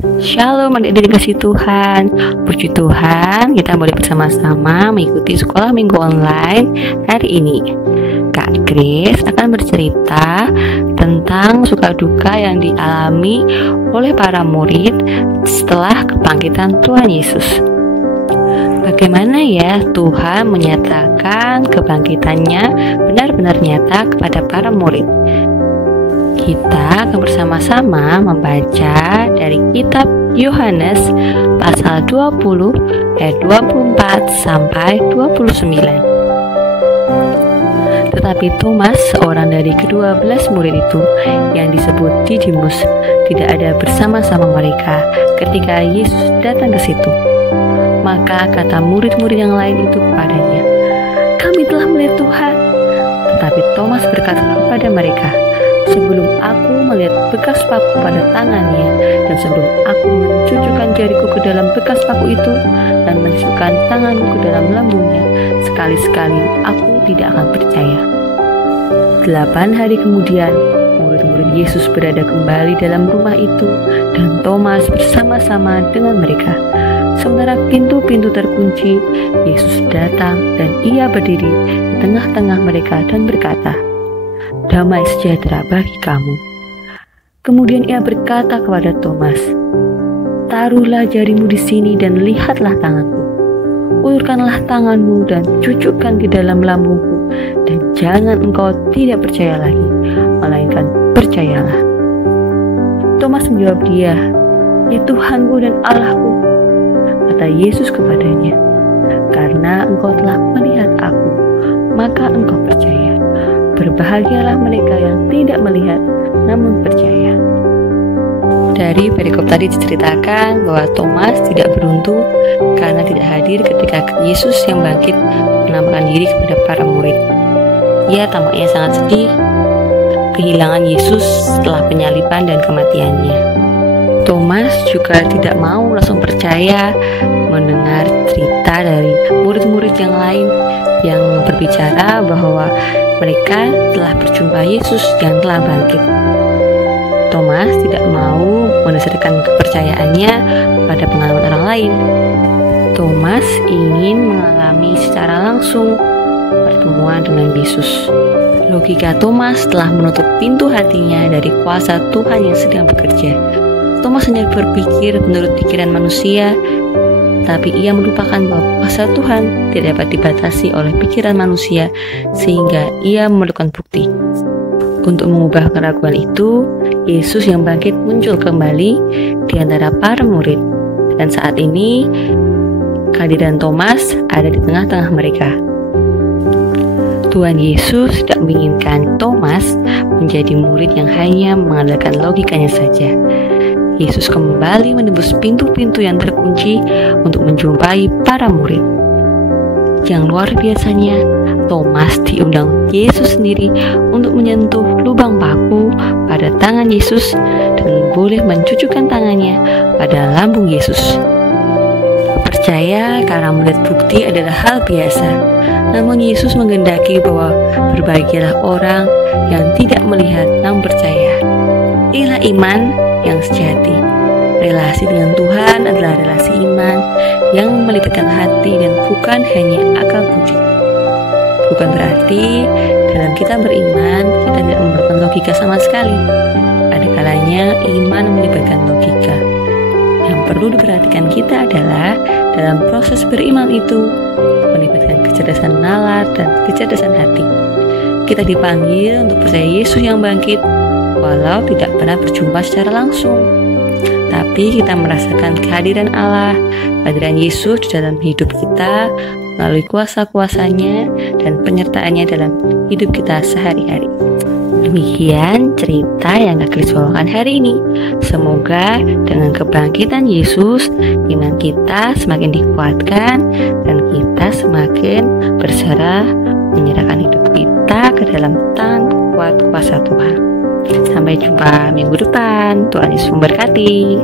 Shalom adik-adik dikasih Tuhan. Puji Tuhan, kita boleh bersama-sama mengikuti sekolah minggu online hari ini. Kak Grace akan bercerita tentang suka duka yang dialami oleh para murid setelah kebangkitan Tuhan Yesus. Bagaimana ya Tuhan menyatakan kebangkitannya benar-benar nyata kepada para murid? Kita akan bersama-sama membaca dari kitab Yohanes pasal 20 ayat 24 sampai 29. Tetapi Thomas, seorang dari ke-12 murid itu yang disebut Didimus, tidak ada bersama-sama mereka ketika Yesus datang ke situ. Maka kata murid-murid yang lain itu kepadanya, "Kami telah melihat Tuhan." Tetapi Thomas berkata kepada mereka, "Sebelum aku melihat bekas paku pada tangannya, dan sebelum aku mencucukkan jariku ke dalam bekas paku itu, dan mencucukkan tanganku ke dalam lambungnya, sekali-sekali aku tidak akan percaya." 8 hari kemudian, murid-murid Yesus berada kembali dalam rumah itu, dan Thomas bersama-sama dengan mereka. Sementara pintu-pintu terkunci, Yesus datang dan ia berdiri di tengah-tengah mereka dan berkata, "Damai sejahtera bagi kamu." Kemudian ia berkata kepada Thomas, "Taruhlah jarimu di sini dan lihatlah tanganku. Ulurkanlah tanganmu dan cucukkan di dalam lambungku, dan jangan engkau tidak percaya lagi, melainkan percayalah." Thomas menjawab dia, "Ya Tuhanku dan Allahku." Kata Yesus kepadanya, "Karena engkau telah melihat aku, maka engkau percaya. Berbahagialah mereka yang tidak melihat namun percaya." Dari perikop tadi diceritakan bahwa Thomas tidak beruntung karena tidak hadir ketika Yesus yang bangkit menampakkan diri kepada para murid. Ia tampaknya sangat sedih kehilangan Yesus setelah penyaliban dan kematiannya. Thomas juga tidak mau langsung percaya mendengar cerita dari murid-murid yang lain yang berbicara bahwa mereka telah berjumpa Yesus yang telah bangkit. Thomas tidak mau mendasarkan kepercayaannya pada pengalaman orang lain. Thomas ingin mengalami secara langsung pertemuan dengan Yesus. Logika Thomas telah menutup pintu hatinya dari kuasa Tuhan yang sedang bekerja. Thomas hanya berpikir menurut pikiran manusia, tapi ia melupakan bahwa kuasa Tuhan tidak dapat dibatasi oleh pikiran manusia, sehingga ia memerlukan bukti. Untuk mengubah keraguan itu, Yesus yang bangkit muncul kembali di antara para murid, dan saat ini kehadiran Thomas ada di tengah-tengah mereka. Tuhan Yesus tidak menginginkan Thomas menjadi murid yang hanya mengandalkan logikanya saja. Yesus kembali menembus pintu-pintu yang terkunci untuk menjumpai para murid. Yang luar biasanya, Thomas diundang Yesus sendiri untuk menyentuh lubang paku pada tangan Yesus dan boleh mencucukkan tangannya pada lambung Yesus. Percaya karena melihat bukti adalah hal biasa, namun Yesus menghendaki bahwa berbahagialah orang yang tidak melihat namun percaya. Inilah iman yang sejati. Relasi dengan Tuhan adalah relasi iman yang melibatkan hati dan bukan hanya akal budi. Bukan berarti dalam kita beriman kita tidak memerlukan logika sama sekali. Ada kalanya iman melibatkan logika. Yang perlu diperhatikan kita adalah dalam proses beriman itu melibatkan kecerdasan nalar dan kecerdasan hati. Kita dipanggil untuk percaya Yesus yang bangkit walau tidak pernah berjumpa secara langsung, tapi kita merasakan kehadiran Allah, kehadiran Yesus di dalam hidup kita melalui kuasa-kuasanya dan penyertaannya dalam hidup kita sehari-hari. Demikian cerita yang Kak Grace bawakan hari ini. Semoga dengan kebangkitan Yesus, iman kita semakin dikuatkan dan kita semakin berserah menyerahkan hidup kita ke dalam tangan kuat kuasa Tuhan. Sampai jumpa minggu depan. Tuhan Yesus memberkati.